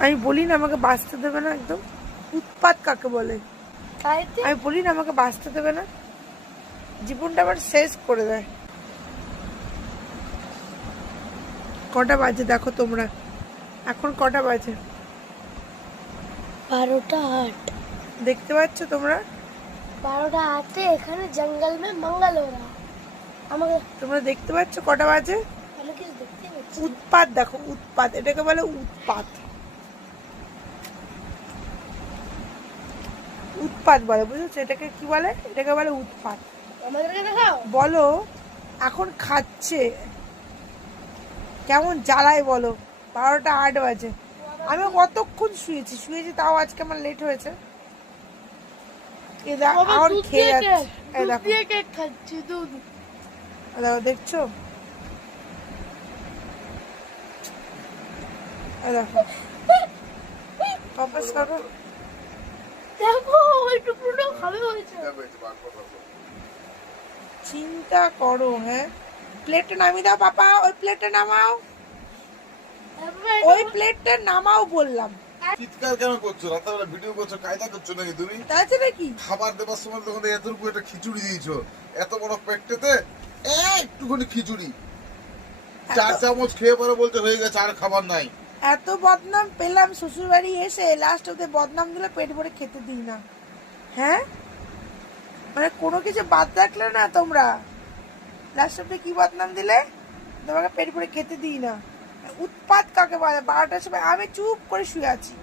আমি বলি না আমাকে বাঁচতে দেবে না একদম। উৎপাত কাকে বলে? আমি বলি না আমাকে বাঁচতে দেবে না। জীবনটা আবার শেষ করে দেয়। কটা বাজে দেখো তোমরা। এখন কটা বাজে? বারোটা আট। দেখতে পাচ্ছ তোমরা? বারোটা আটে এখানে জঙ্গল মে মঙ্গল আমাকে তোমরা দেখতে পাচ্ছ কটা বাজে? দেখতে উৎপাত দেখো উৎপাত। এটাকে বলে উৎপাত। উৎপাত বলে বুঝেছ? এটাকে কি বলে? এটাকে বলে উৎপাত। বলো এখন খাচ্ছে। কেমন জ্বালায় বলো? বারোটা আট বাজে। আমি কতক্ষণ শুয়েছি? শুয়েছি তাও আজকে আমার লেট হয়েছে। আমার খেয়ে যাচ্ছে। দেখো। দেখছ? দেখো। ওই টুকরোটা খাবে বলছে। চিন্তা করো হ্যাঁ? প্লেটে নামিয়ে দাও পাপা ওই প্লেটে নামাও। ওই প্লেটটা নামাও বললাম। চিৎকার কেন করছ? রাত্রেবেলা ভিডিও করছ কায়দা করছ নাকি তুমি? তাই নাকি? খাবার দেবার সময় তখন এতটুকু একটা খিচুড়ি দিয়েছ। এত বড় পেটটাতে একটুখানি খিচুড়ি। চার চামচ খেয়ে পরে বলতে হয়ে গেছে আর খাবার নাই। এত বদনাম পেলাম শ্বশুর বাড়ি এসে লাস্ট ওদের বদনাম দিলে পেট ভরে খেতে দিই না। হ্যাঁ? মানে কোনো কিছু বাদ রাখলে না তোমরা। লাস্ট অব্দি কি বদনাম দিলে? তোমাকে পেট ভরে খেতে দিই না। উৎপাত কাকে বলে? বারোটার সময় আমি চুপ করে শুয়ে আছি।